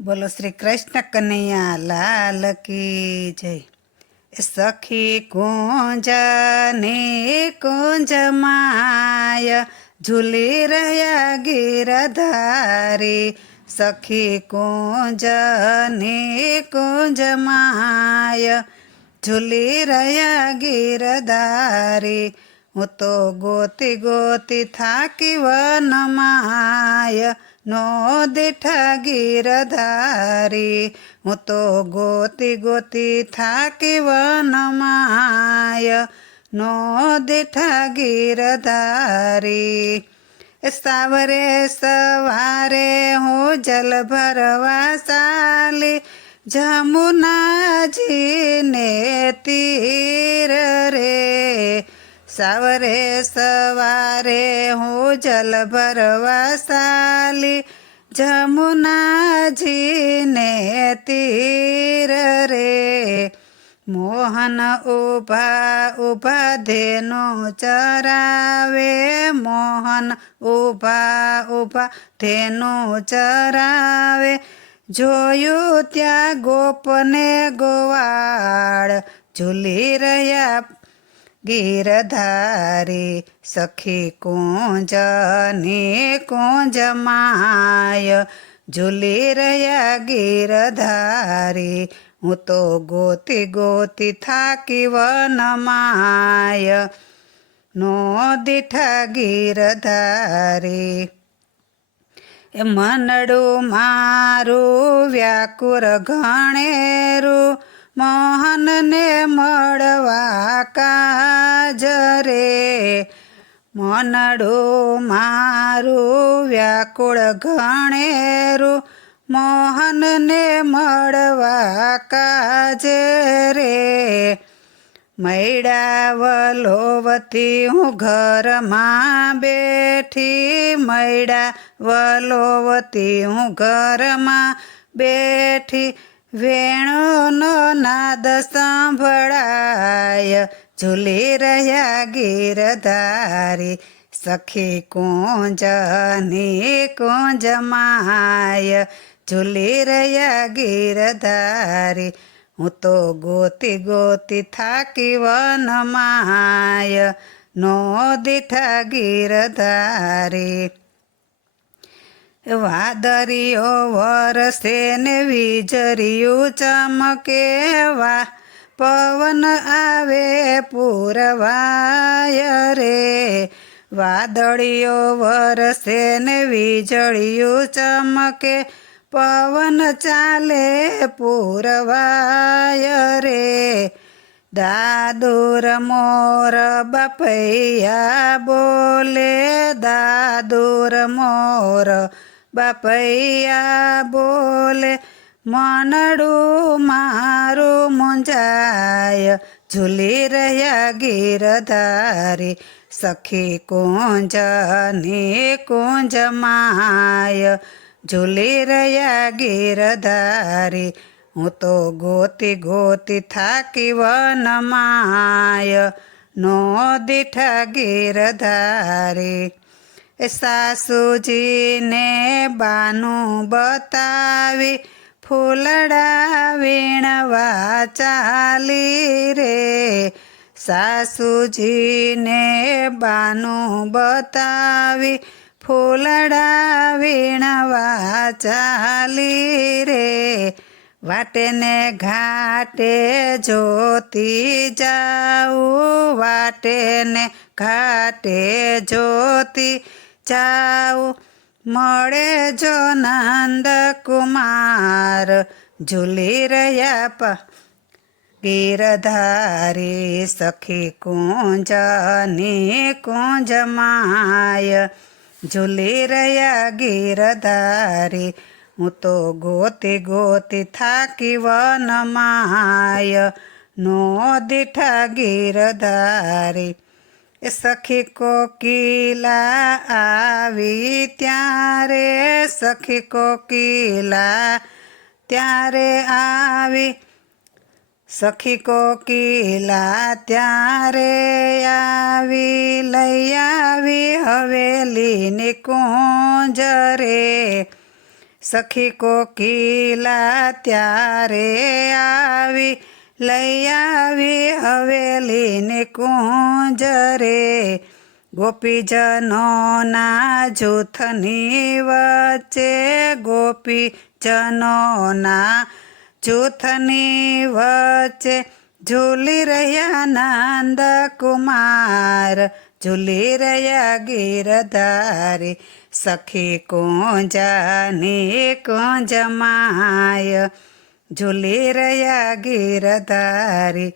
બોલો શ્રી કૃષ્ણ કનૈયા લાલ કી જય. સખી કુંજ ને કુંજ માય ઝૂલી રહ્યા ગીરધારી. સખી કુંજ ને કુંજ માય ઝૂલી રહ્યા ગીરધારી. હું તો ગોતી ગોતી થાકી વનમાય નો દીઠા ગીરધારી. હું તો ગોતી ગોતી થાકી વનમાય નો દીઠા ગીરધારી. સાવરે સવારે હું જલ ભરવા ચાલી જમુનાજીને તીર રે. સાવરે સવારે હું જલ ભરવા ચાલી જમુનાજીને તીર રે. મોહન ઊભા ઊભા ધેનો ચરાવે. મોહન ઊભા ઊભા ધેનો ચરાવે. જોયું ત્યાં ગોપને ગોવાળ ઝૂલી રહ્યા ગીરધારી. સખી કુંજ ને કુંજ માય ઝૂલી રહ્યા ગીરધારી. હું તો ગોતી ગોતી થાકી વનમાય નો દીઠા ગીરધારી. એ મનડું મારું વ્યાકુર ઘણેરું મોહનને મળવા કાજ રે. મનડું મારું વ્યાકુળ ઘણેરું મોહનને મળવા કાજ રે. મૈડા વલોવતી હું ઘરમાં બેઠી. મૈડા વલોવતી હું ઘરમાં બેઠી. વેણુનો નાદ સાંભળાય ઝૂલી રહ્યા ગીરધારી. સખી કુંજ ને કુંજ માય ઝૂલી રહ્યા ગીરધારી. હું તો ગોતી ગોતી થાકી વનમાય નો દીઠા ગીરધારી. વાદળીઓ વરસે ને વીજળીયું ચમકે. પવન આવે પૂરવાય રે. વાદળીઓ વરસે ને વીજળીયું ચમકે. પવન ચાલે પૂરવાય રે. દાદુર મોર બાપૈયા બોલે. દાદુર મોર બાપૈયા બોલે. મનડું મારું મુંજાય ઝૂલી રહ્યા ગીરધારી. સખી કુંજ ને કુંજ માય ઝૂલી રહ્યા ગીરધારી. હું તો ગોતી ગોતી થાકી વનમાય નો દીઠા ગીરધારી. સાસુજીને બાનું બતાવી ફૂલડા વીણવા ચાલી રે. સાસુજીને બાનું બતાવી ફૂલડા વીણવા ચાલી રે. વાટે ને ઘાટે જોતી જાઉં. વાટે ને ઘાટે જોતી જાઉં. મળે જો નંદ કુમાર ઝૂલી રહ્યા ગીરધારી. સખી કુંજ ને કુંજ માય ઝૂલી રહ્યા ગીરધારી. હું તો ગોતી ગોતી થાકી વનમાય નો દીઠા ગીરધારી. સખી કોકિલા આવી ત્યારે. સખી કોકિલા ત્યારે આવી. સખી કોકિલા ત્યારે આવી. લઈ આવી હવેલીની કુંજ રે. સખી કોકિલા ત્યારે આવી લઈ આવી હવેલીને કુંજ રે ગોપીજનોના જૂથની વચ્ચે ગોપીજનોના જૂથની વચ્ચે ઝૂલી રહ્યા નંદ કુમાર ઝૂલી રહ્યા ગિરધારી સખી કુંજાની કુંજમાય ઝૂલી રહ્યા ગિરધારી